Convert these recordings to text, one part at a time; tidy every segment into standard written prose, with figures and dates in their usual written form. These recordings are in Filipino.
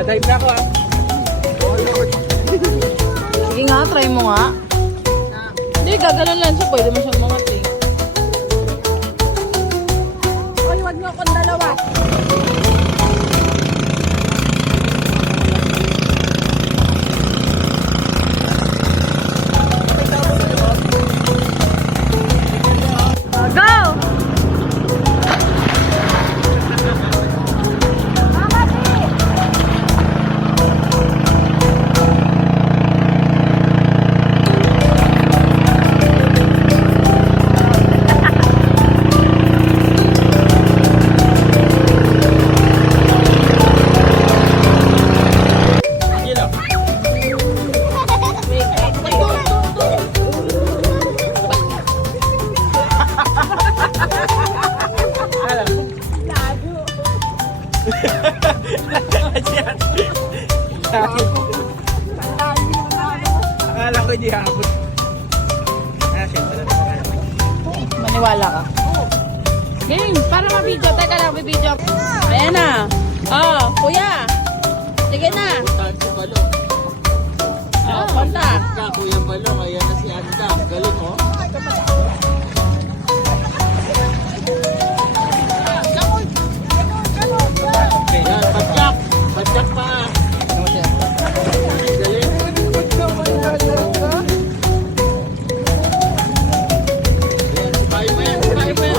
Dadive na ako ah. Sige nga, try mo nga. Hindi, gagalan lang siya. Pwede mo siyang mangati. Oy, wag niyo akong dalawa. Go! Akala ko hindi habot. Maniwala ka. Game, para ma-video. Teka lang, video. Ayan na. Oh, kuya. Sige na. Oh, konta. Kuya Balong, ayan na si Anda. Galing oh. Yan, badyak. Badyak pa. Galing. Bayo mo yan. Bayo mo yan.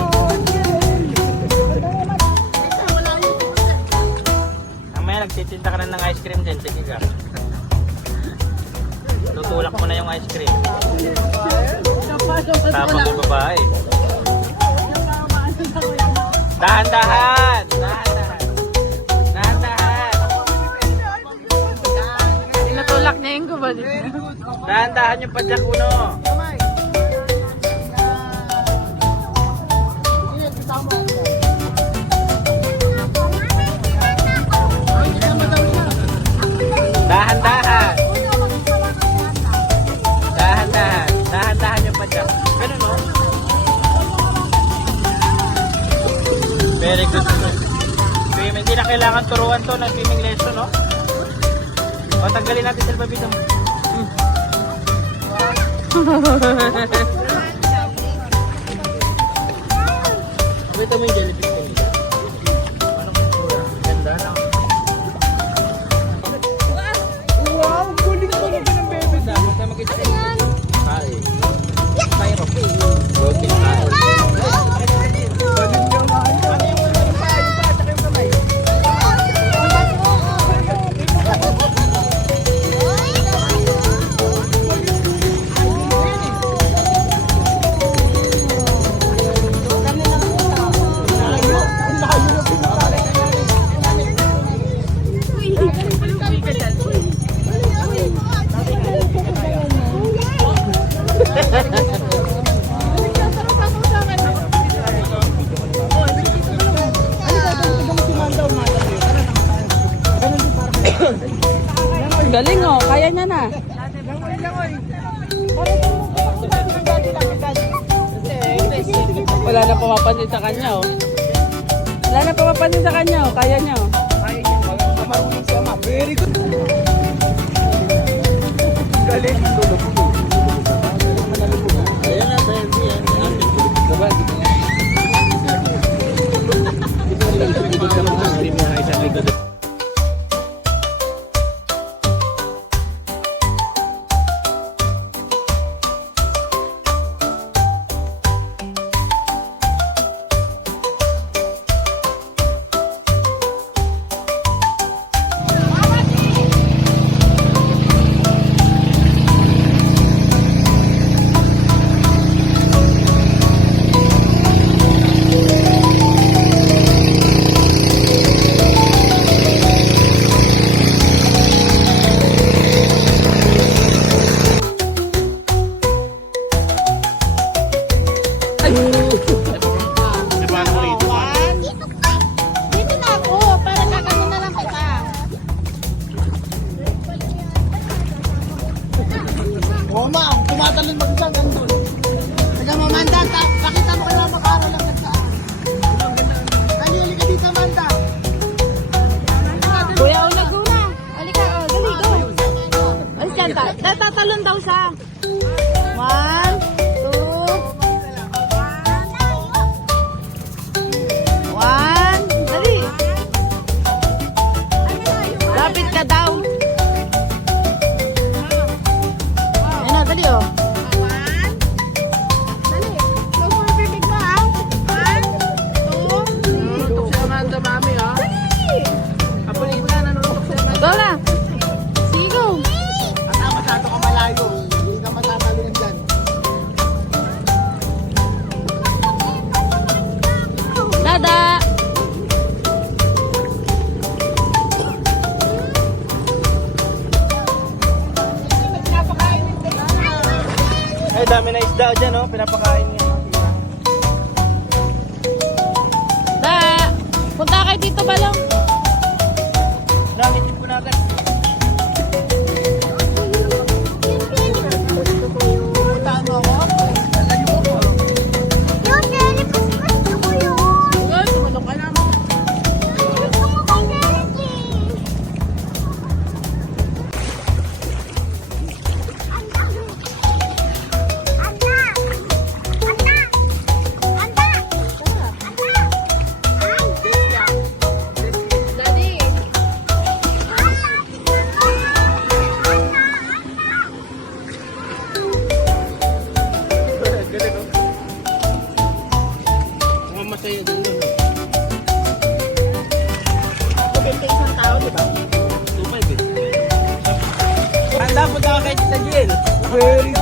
Mamaya nagtitinda ka na ng ice cream din. Sige ka. Tutulak mo na yung ice cream. Tapos yung babae. Dahan-dahan! Dahan-dahan! Dahan-dahan! Tinatulak niya yung gubali. Dahan-dahan yung padyak uno. Dahan-dahan! Dahan-dahan! Dahan-dahan yung padyak. Ganun no? Very good. Swimming. Hindi na kailangan turuan to ng swimming lesson, no? O, tanggalin natin sa babito mo. Ito mo yung jellyfish ko nila. Ganda na. Wow! Guling ko lang ng bebe. Dapat na makita. Ano yan? Pare. Pyro. Broken pare. Galing oh, kaya niya na. Wala na pumapansin sa kanya oh. Wala na pumapansin sa kanya oh, kaya niya oh. Marunong si Ama. Very good. Galing. Ayan na, baby. tumatalon mag-isang gandun. Taga Mamanda, pakita mo kaya makaro lang nagkaan. Halili ka dito, Manda. Kuya, una. Tatalon daw siya. 1, 2, 1. Dali. Lapit ka daw. Ayan na, dali oh. Tutok si Amanda, mami, ha? Apolita, nanutok si Amanda. Go na. Sigo. At masyado ka malayo. Hindi ka matatalon dyan. Dada. Ay, dami na isda dyan, oh. Pinapakain niya. Da. Punta kay Tito Balong. Dami din po na agad. Putaan mo ako. Good, tumalong ka naman. Daddy. Galing, oh. Mamatay yun. Isang tao, di ba? Tumay, eh. Handa po tayo kay Tita Jill. Very